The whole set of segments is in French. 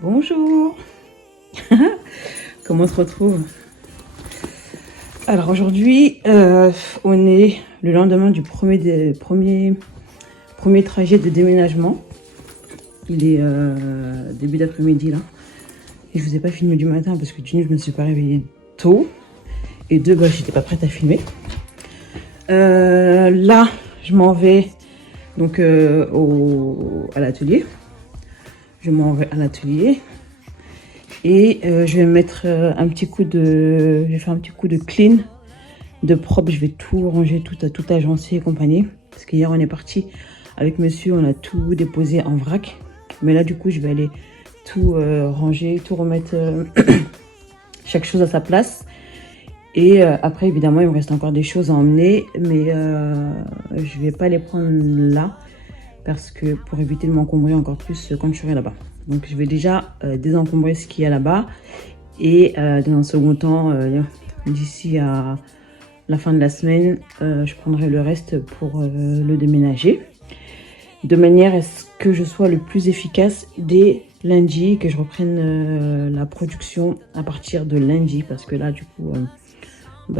Bonjour. Comment on se retrouve? Alors aujourd'hui, on est le lendemain du premier trajet de déménagement. Il est début d'après-midi là. Et je vous ai pas filmé du matin parce que d'une, je me suis pas réveillée tôt. Et deux, j'étais pas prête à filmer. Là, je m'en vais donc à l'atelier. Je m'en vais à l'atelier. Et je vais mettre je vais faire un petit coup de clean, de propre. Je vais tout ranger, tout agencer et compagnie. Parce qu'hier, on est parti avec monsieur, on a tout déposé en vrac. Mais là, du coup, je vais aller tout ranger, tout remettre chaque chose à sa place. Et après, évidemment, il me reste encore des choses à emmener. Mais je vais pas les prendre là. Parce que pour éviter de m'encombrer encore plus quand je serai là-bas. Donc je vais déjà désencombrer ce qu'il y a là-bas. Et dans un second temps, d'ici à la fin de la semaine, je prendrai le reste pour le déménager. De manière à ce que je sois le plus efficace dès lundi, que je reprenne la production à partir de lundi. Parce que là, du coup,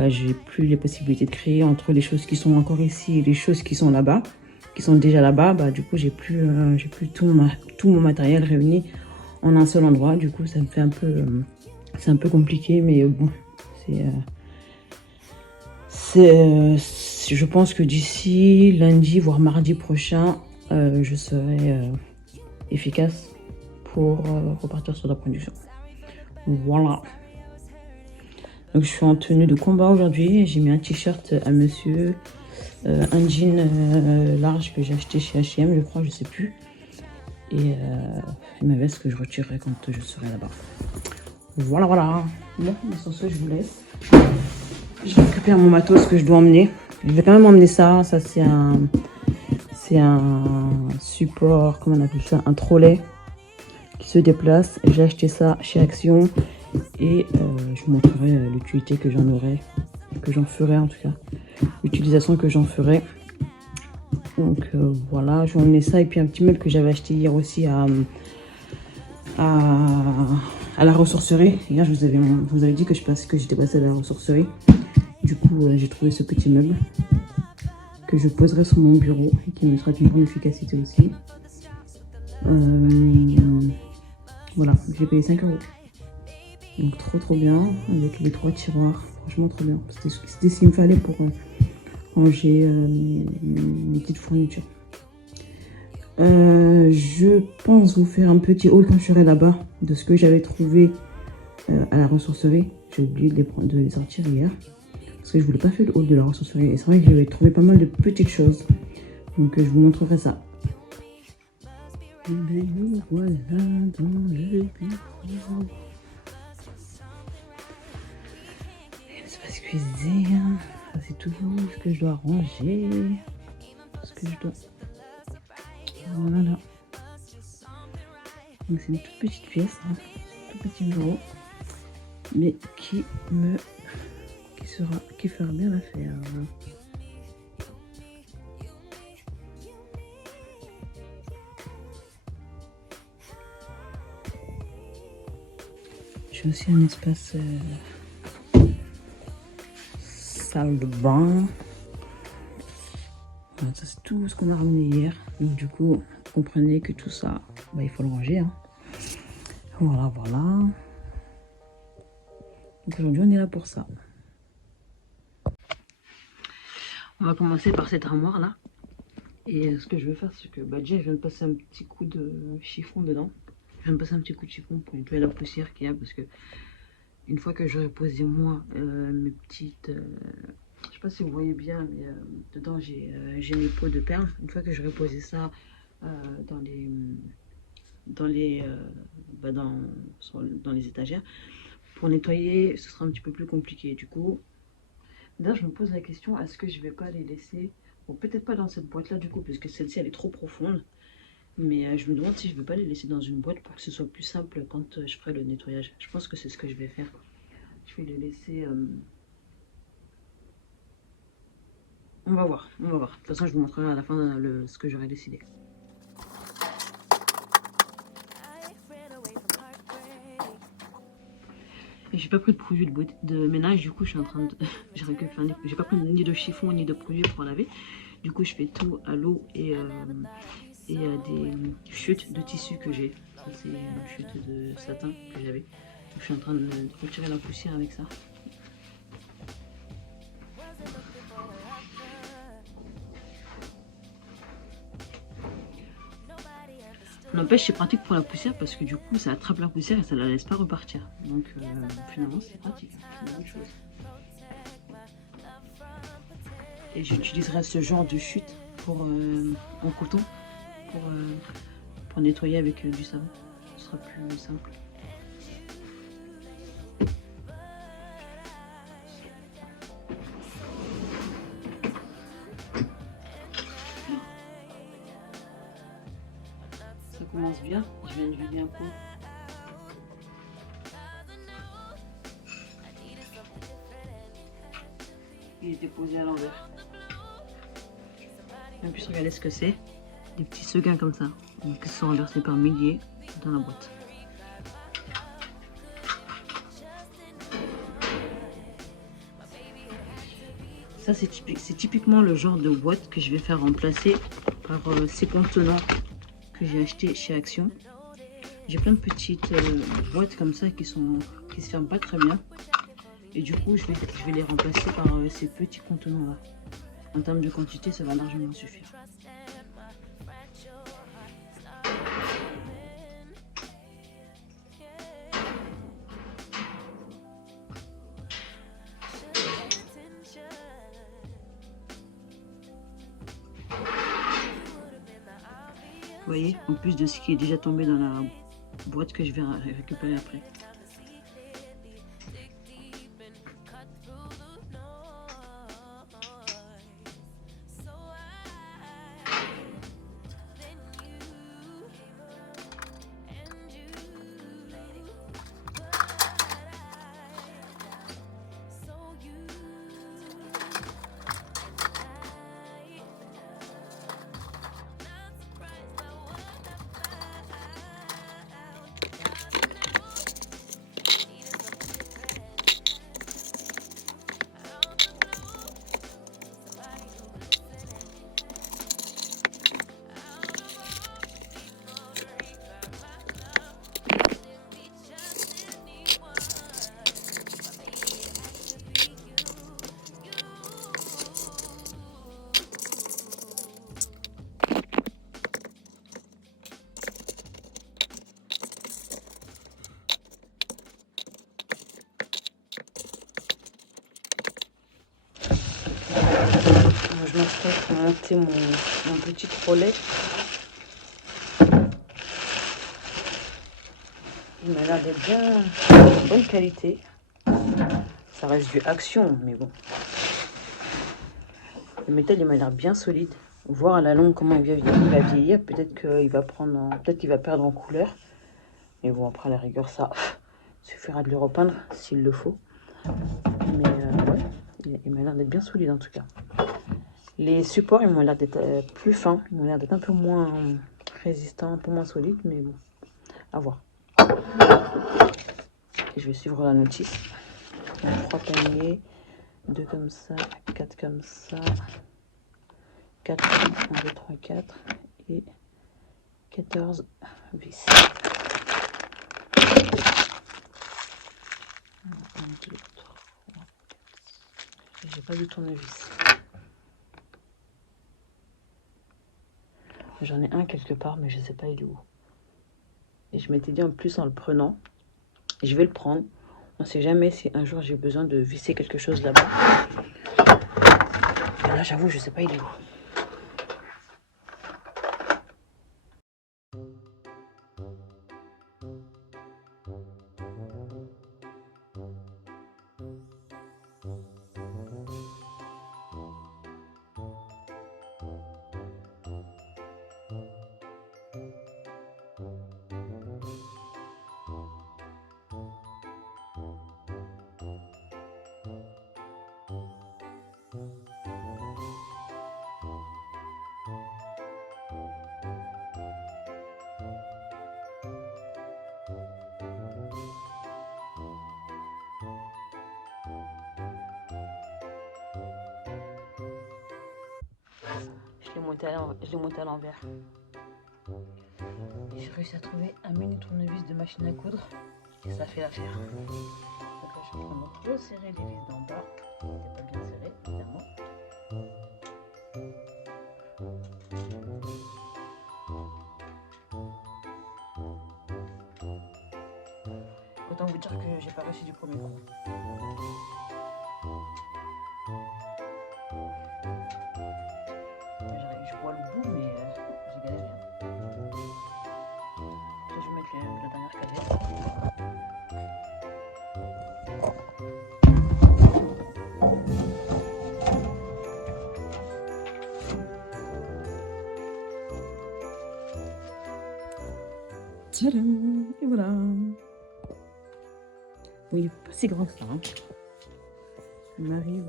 j'ai plus les possibilités de créer entre les choses qui sont encore ici et les choses qui sont là-bas. Qui sont déjà là-bas, du coup j'ai plus tout mon matériel réuni en un seul endroit. Du coup ça me fait c'est un peu compliqué, mais bon, je pense que d'ici lundi voire mardi prochain, je serai efficace pour repartir sur la production. Voilà. Donc je suis en tenue de combat aujourd'hui. J'ai mis un t-shirt à monsieur. Un jean large que j'ai acheté chez H&M, je crois, je sais plus. Et ma veste que je retirerai quand je serai là-bas. Voilà. Bon, sur ce, je vous laisse. Je récupère mon matos que je dois emmener. Je vais quand même emmener ça. Ça, c'est un support, comment on appelle ça, un trolley qui se déplace. J'ai acheté ça chez Action. Et je vous montrerai l'utilité que j'en aurai, que j'en ferai en tout cas. L'utilisation que j'en ferai. Donc voilà, je vais emmener ça et puis un petit meuble que j'avais acheté hier aussi à la ressourcerie. Hier, je vous avais dit que j'étais passée à la ressourcerie. Du coup, j'ai trouvé ce petit meuble que je poserai sur mon bureau et qui me sera d'une grande efficacité aussi. Voilà, j'ai payé 5 €. Donc trop bien, avec les 3 tiroirs. Franchement, trop bien. C'était ce qu'il me fallait pour ranger mes petites fournitures. Je pense vous faire un petit haul quand je serai là-bas de ce que j'avais trouvé à la ressourcerie. J'ai oublié de les sortir hier parce que je voulais pas faire le haul de la ressourcerie et c'est vrai que j'avais trouvé pas mal de petites choses, donc je vous montrerai ça. Et bien, nous voilà dans le bureau. L'espace cuisine, ça c'est tout ce que je dois ranger, ce que je dois. Voilà. Donc c'est une toute petite pièce, hein, tout petit bureau, mais qui fera bien l'affaire. J'ai aussi un espace salle de bain. Voilà, ça c'est tout ce qu'on a ramené hier. Donc du coup, vous comprenez que tout ça, il faut le ranger. Hein. Voilà. Donc aujourd'hui, on est là pour ça. On va commencer par cette armoire là. Et ce que je vais faire, c'est que déjà, je viens de passer un petit coup de chiffon dedans. Je viens de passer un petit coup de chiffon pour nettoyer la poussière qu'il y a. Parce que une fois que j'aurai posé moi mes petites... je sais pas si vous voyez bien, mais dedans j'ai mes pots de perles. Une fois que j'aurai posé ça dans les étagères, pour nettoyer, ce sera un petit peu plus compliqué. Du coup, d'ailleurs, je me pose la question, est-ce que je vais pas les laisser... Bon, peut-être pas dans cette boîte-là, du coup, parce que celle-ci, elle est trop profonde. Mais je me demande si je ne vais pas les laisser dans une boîte pour que ce soit plus simple quand je ferai le nettoyage. Je pense que c'est ce que je vais faire. Je vais les laisser... On va voir. De toute façon, je vous montrerai à la fin ce que j'aurai décidé. Et j'ai pas pris de produit de ménage, du coup je suis en train de... j'ai pas pris ni de chiffon ni de produit pour laver. Du coup je fais tout à l'eau et des chutes de tissu que j'ai. Ça c'est une chute de satin que j'avais. Je suis en train de retirer la poussière avec ça. N'empêche, c'est pratique pour la poussière parce que du coup, ça attrape la poussière et ça la laisse pas repartir. Donc finalement, c'est pratique. C'est une bonne chose. Et j'utiliserai ce genre de chute pour, en coton pour nettoyer avec du savon. Ce sera plus simple. Ça commence bien. Je viens de vider un peu. Il était posé à l'envers. En plus, regardez ce que c'est. Des petits sequins comme ça, qui sont renversés par milliers dans la boîte. Ça, c'est typiquement le genre de boîte que je vais faire remplacer par ces contenants que j'ai acheté chez Action. J'ai plein de petites boîtes comme ça qui se ferment pas très bien. Et du coup, je vais les remplacer par ces petits contenants là. En termes de quantité, ça va largement suffire. Vous voyez, en plus de ce qui est déjà tombé dans la boîte que je vais récupérer après. Je m'apprête pour monter mon petit trolley. Il m'a l'air d'être bien de bonne qualité. Ça reste du Action, mais bon. Le métal, il m'a l'air bien solide. Voir à la longue comment il va vieillir. Peut-être qu'il va perdre en couleur. Mais bon, après, à la rigueur, ça suffira de le repeindre s'il le faut. Mais ouais, il m'a l'air d'être bien solide en tout cas. Les supports, ils m'ont l'air d'être plus fins. Ils m'ont l'air d'être un peu moins résistants, un peu moins solides. Mais bon, à voir. Et je vais suivre la notice. 3 paniers, 2 comme ça, 4 comme ça, 4, 1, 2, 3, 4 et 14 vis. 1, 2, 3, 4. J'ai pas de tournevis. J'en ai un quelque part, mais je sais pas il est où. Et je m'étais dit en plus en le prenant, je vais le prendre. On sait jamais si un jour j'ai besoin de visser quelque chose là-bas. Et là, j'avoue, je sais pas il est où. je l'ai monté à l'envers. Et j'ai réussi à trouver un mini tournevis de machine à coudre. Et ça fait l'affaire. Donc là, je vais prendre resserrer les vis d'en bas. C'est pas bien serré, évidemment. Autant vous dire que j'ai pas réussi du premier coup. Je vois le bout, mais j'ai galéré. Là, je vais mettre la dernière cadette. Tadam! Et voilà. Oui, il n'est pas si grand que ça. Hein. Il m'arrive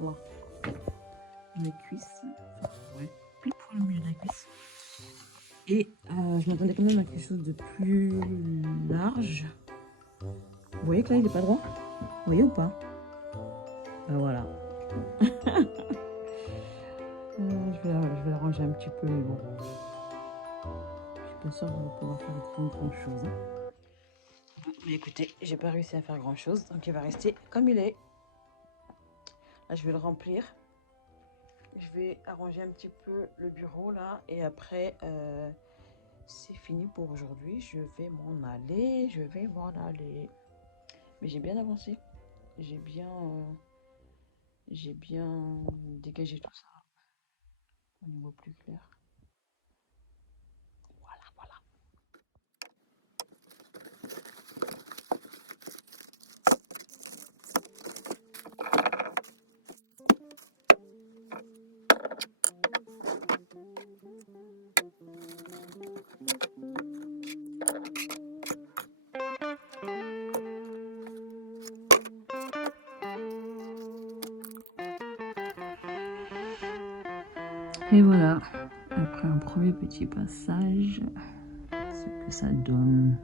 là. Les cuisses. Ouais, pile pour le milieu de la cuisse. Et je m'attendais quand même à quelque chose de plus large. Vous voyez que là, il n'est pas droit? Vous voyez ou pas? Ben voilà. Je vais l'arranger un petit peu, mais bon. Je suis pas sûre qu'on va pouvoir faire grand chose. Hein. Mais écoutez, j'ai pas réussi à faire grand chose, donc il va rester comme il est. Là, je vais le remplir. Je vais arranger un petit peu le bureau là, et après, c'est fini pour aujourd'hui. Je vais m'en aller. Mais j'ai bien avancé. J'ai bien dégagé tout ça au niveau plus clair. Voilà. Et voilà, après un premier petit passage, ce que ça donne.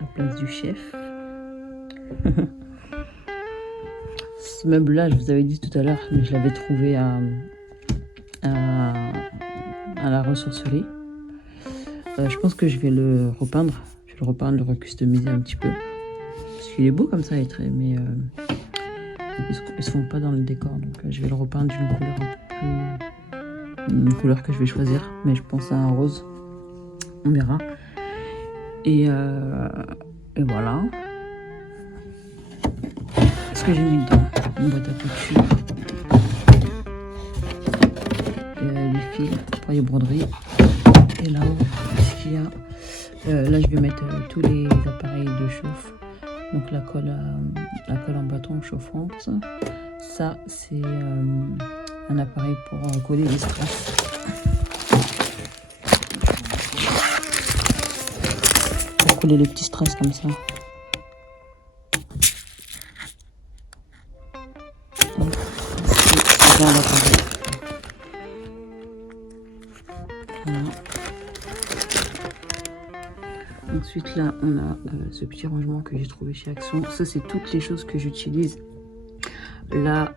La place du chef. Ce meuble-là, je vous avais dit tout à l'heure, mais je l'avais trouvé à la ressourcerie. Je pense que je vais le repeindre. Je vais le repeindre, le recustomiser un petit peu. Parce qu'il est beau comme ça, il est très, mais ils se font pas dans le décor. Donc je vais le repeindre d'une couleur un peu plus... Une couleur que je vais choisir. Mais je pense à un rose. On verra. Et voilà. Ce que j'ai mis dedans, une boîte à couture, les fils pour les broderies. Et là-haut, qu'est-ce qu'il y a? Là, je vais mettre tous les appareils de chauffe. Donc la colle en bâton chauffante. Ça, c'est un appareil pour coller les strass. Pour coller les petits strass comme ça. Voilà. Ensuite là on a ce petit rangement que j'ai trouvé chez Action. Ça c'est toutes les choses que j'utilise là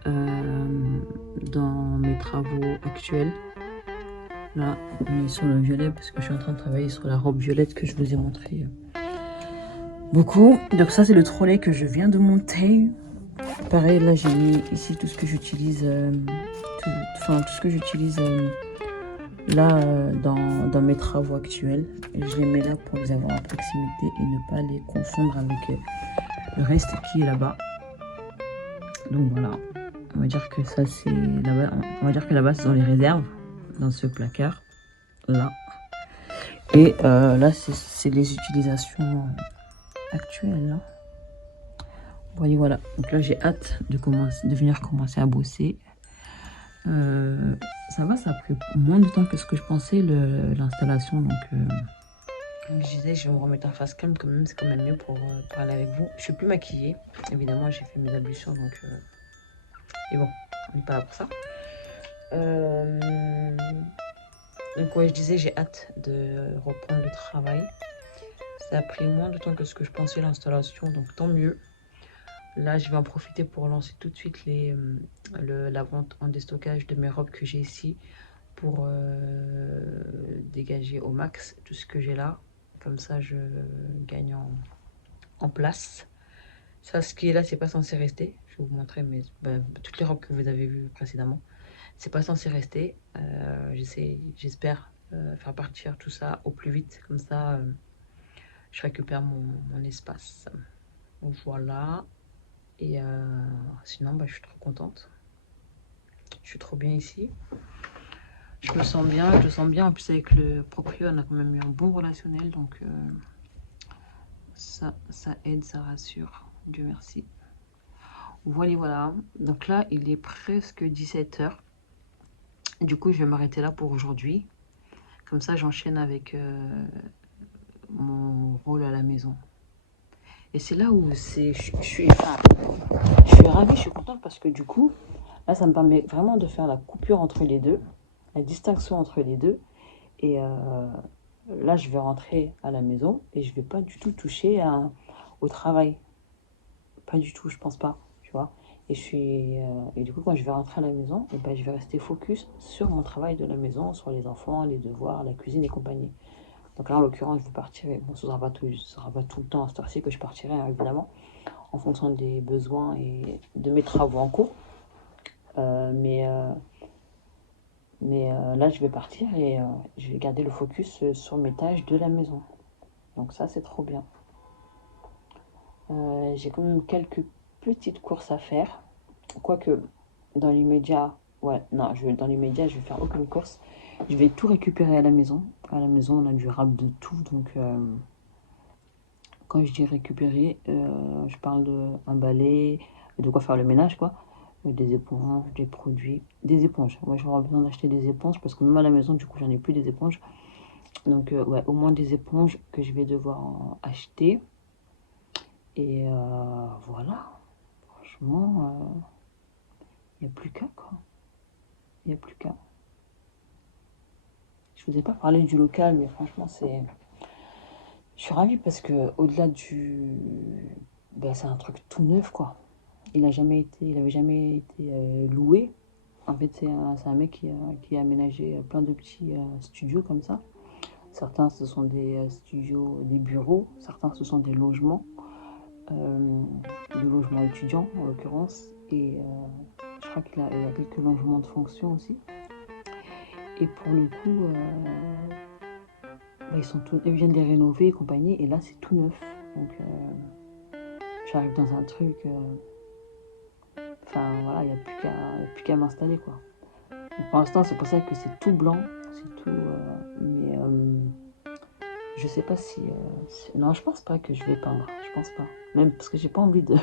dans mes travaux actuels. Là on est sur le violet parce que je suis en train de travailler sur la robe violette que je vous ai montré beaucoup. Donc ça c'est le trolley que je viens de monter. Pareil là j'ai mis ici tout ce que j'utilise là dans mes travaux actuels. Et je les mets là pour les avoir à proximité et ne pas les confondre avec le reste qui est là-bas. Donc voilà, on va dire que ça c'est là-bas. On va dire que là-bas c'est dans les réserves, dans ce placard là. Et là c'est les utilisations actuelles. Là. Vous voyez, voilà. Donc là j'ai hâte de venir commencer à bosser. Ça va, ça a pris moins de temps que ce que je pensais l'installation. Donc comme je disais, je vais me remettre en face cam quand même, c'est quand même mieux pour parler avec vous. Je suis plus maquillée, évidemment j'ai fait mes ablutions donc et bon, on n'est pas là pour ça. Donc ouais, je disais j'ai hâte de reprendre le travail. Ça a pris moins de temps que ce que je pensais l'installation, donc tant mieux. Là, je vais en profiter pour lancer tout de suite la vente en déstockage de mes robes que j'ai ici pour dégager au max tout ce que j'ai là. Comme ça, je gagne en place. Ça, ce qui est là, c'est pas censé rester. Je vais vous montrer toutes les robes que vous avez vues précédemment. C'est pas censé rester. J'espère faire partir tout ça au plus vite. Comme ça, je récupère mon espace. Donc voilà. Et sinon, je suis trop contente. Je suis trop bien ici. Je me sens bien, je me sens bien. En plus, avec le proprio, on a quand même eu un bon relationnel. Donc ça aide, ça rassure. Dieu merci. Voilà. Donc là, il est presque 17h. Du coup, je vais m'arrêter là pour aujourd'hui. Comme ça, j'enchaîne avec mon rôle à la maison. Et c'est là où je suis ravie, je suis contente parce que du coup, là, ça me permet vraiment de faire la coupure entre les deux, la distinction entre les deux. Et là, je vais rentrer à la maison et je vais pas du tout toucher au travail. Pas du tout, je pense pas, tu vois. Et du coup, quand je vais rentrer à la maison, je vais rester focus sur mon travail de la maison, sur les enfants, les devoirs, la cuisine et compagnie. Donc là, en l'occurrence, je partirai. Bon, ce sera pas tout le temps à cette heure-ci que je partirai, hein, évidemment, en fonction des besoins et de mes travaux en cours. Mais là, je vais partir et je vais garder le focus sur mes tâches de la maison. Donc ça, c'est trop bien. J'ai quand même quelques petites courses à faire. Quoique, dans l'immédiat, dans l'immédiat, je vais faire aucune course. Je vais tout récupérer à la maison. À la maison, on a du rap de tout. Donc, quand je dis récupérer, je parle d'un balai, de quoi faire le ménage, quoi. Des éponges, des produits, des éponges. Moi, j'aurai besoin d'acheter des éponges parce que même à la maison, du coup, j'en ai plus des éponges. Donc, au moins des éponges que je vais devoir acheter. Et voilà. Franchement, il n'y a plus qu'à, quoi. Il n'y a plus qu'à. Je vous ai pas parlé du local, mais franchement, je suis ravie parce que au-delà c'est un truc tout neuf, quoi. Il avait jamais été loué. En fait, c'est un mec qui a aménagé plein de petits studios comme ça. Certains, ce sont des studios, des bureaux. Certains, ce sont des logements. Des logements étudiants, en l'occurrence. Et je crois qu'il y a quelques logements de fonction aussi. Et pour le coup, ils viennent de les rénover et compagnie. Et là, c'est tout neuf. Donc, j'arrive dans un truc... voilà, il n'y a plus qu'à m'installer, quoi. Donc, pour l'instant, c'est pour ça que c'est tout blanc. C'est tout... mais je sais pas si... non, je pense pas que je vais peindre. Je pense pas. Même parce que j'ai pas envie de...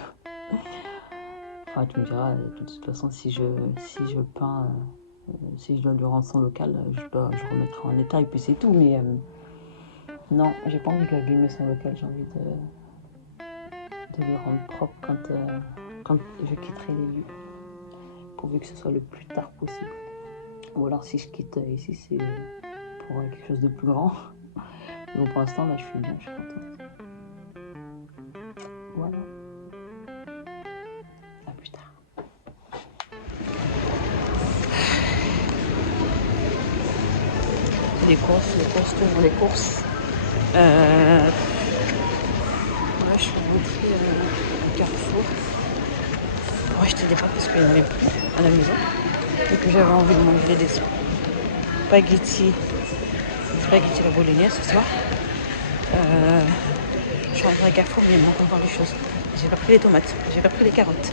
Enfin, tu me diras, de toute façon, si je peins... si je dois lui rendre son local, je remettrai en état et puis c'est tout. Mais non, j'ai pas envie de lui abîmer son local. J'ai envie de le rendre propre quand je quitterai les lieux. Pourvu que ce soit le plus tard possible. Ou alors si je quitte ici, c'est pour quelque chose de plus grand. Mais bon, pour l'instant, là, je suis bien, je suis contente. Voilà. À plus tard. Les courses. Je suis rentrée au Carrefour. Je te dirai parce qu'il n'y en avait plus à la maison. Et que j'avais envie de manger des spaghettis la bolognaise ce soir. Je suis rentrée à Carrefour, mais il manque encore des choses. J'ai pas pris les tomates, j'ai pas pris les carottes,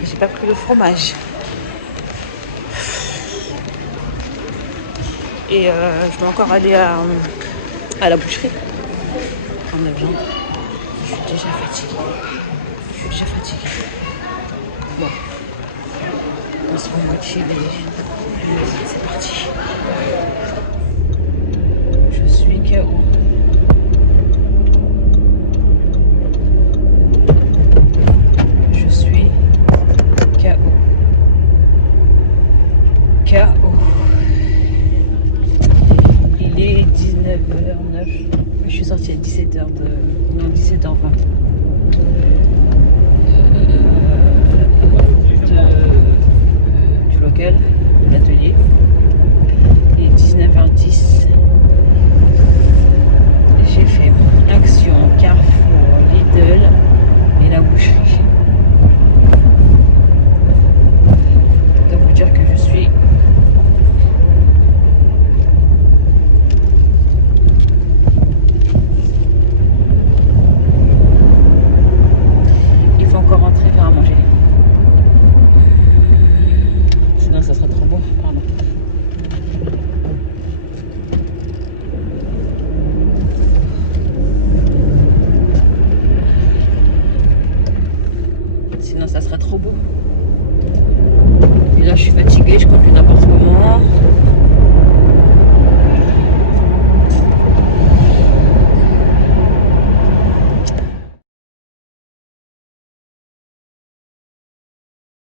et j'ai pas pris le fromage. Et je dois encore aller à la boucherie prendre la viande. Je suis déjà fatiguée. Bon, on se remotive et c'est parti. Je suis KO. Il est 19h09. Je je suis sortie à 17h non, 17h20. Du local.